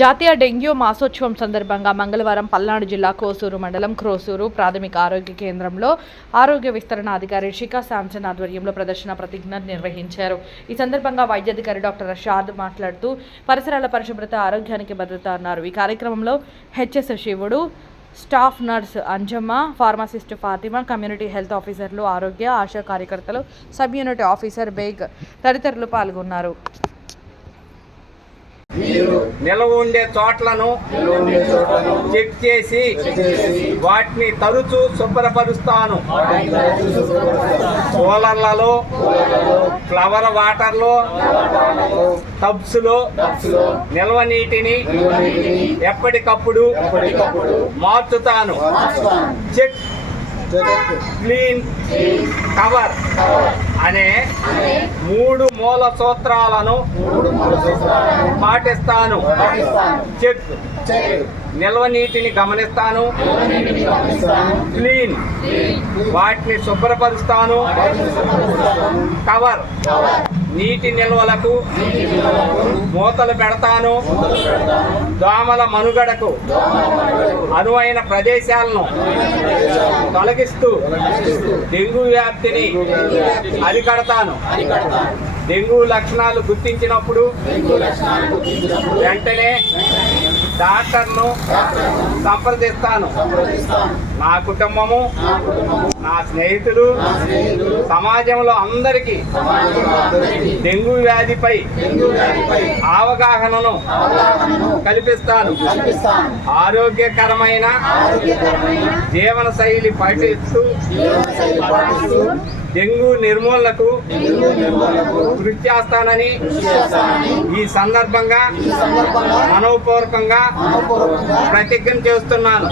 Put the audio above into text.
జాతీయ డెంగ్యూ మాసోత్సవం సందర్భంగా మంగళవారం పల్నాడు జిల్లా కోసూరు మండలం క్రోసూరు ప్రాథమిక ఆరోగ్య కేంద్రంలో ఆరోగ్య విస్తరణ అధికారి షికా శాంసన్ ఆధ్వర్యంలో ప్రదర్శన ప్రతిజ్ఞ నిర్వహించారు. ఈ సందర్భంగా వైద్యాధికారి డాక్టర్ రషాద్ మాట్లాడుతూ పరిసరాల పరిశుభ్రత ఆరోగ్యానికి భద్రత అన్నారు. ఈ కార్యక్రమంలో హెచ్ఎస్ శివుడు, staff nurse Anjamma, pharmacist Fatima, community health ఆఫీసర్లు, ఆరోగ్య ఆశా కార్యకర్తలు, సబ్ యూనిట్ ఆఫీసర్ బేగ్ తదితరులు పాల్గొన్నారు. నిల్వ ఉండే చోట్లను చెక్ చేసి వాటిని తరచూ శుభ్రపరుస్తాను. కూలర్లలో, ఫ్లవర్ వాటర్లో, టబ్స్లో నిల్వ నీటిని ఎప్పటికప్పుడు మార్చుతాను. చెక్, క్లీన్, కవర్ అనే 3 మూల సూత్రాలను పాటిస్తాను. చెక్, నిల్వ నీటిని గమనిస్తాను. క్లీన్, వాటిని శుభ్రపరుస్తాను. కవర్, నీటి నిల్వలకు మూతలు పెడతాను. దోమల మనుగడకు అనువైన ప్రదేశాలను తొలగిస్తూ డెంగ్యూ వ్యాప్తిని అరికడతాను. డెంగ్యూ లక్షణాలు గుర్తించినప్పుడు వెంటనే డాక్టర్ను సంప్రదిస్తాను. నా కుటుంబము, నా స్నేహితులు, సమాజంలో అందరికీ డెంగ్యూ వ్యాధిపై అవగాహనను కల్పిస్తాను. ఆరోగ్యకరమైన జీవన శైలి పాటిస్తూ డెంగ్యూ నిర్మూలనకు కృషి చేస్తానని ఈ సందర్భంగా మనోపూర్వకంగా ప్రతిజ్ఞ చేస్తున్నాను.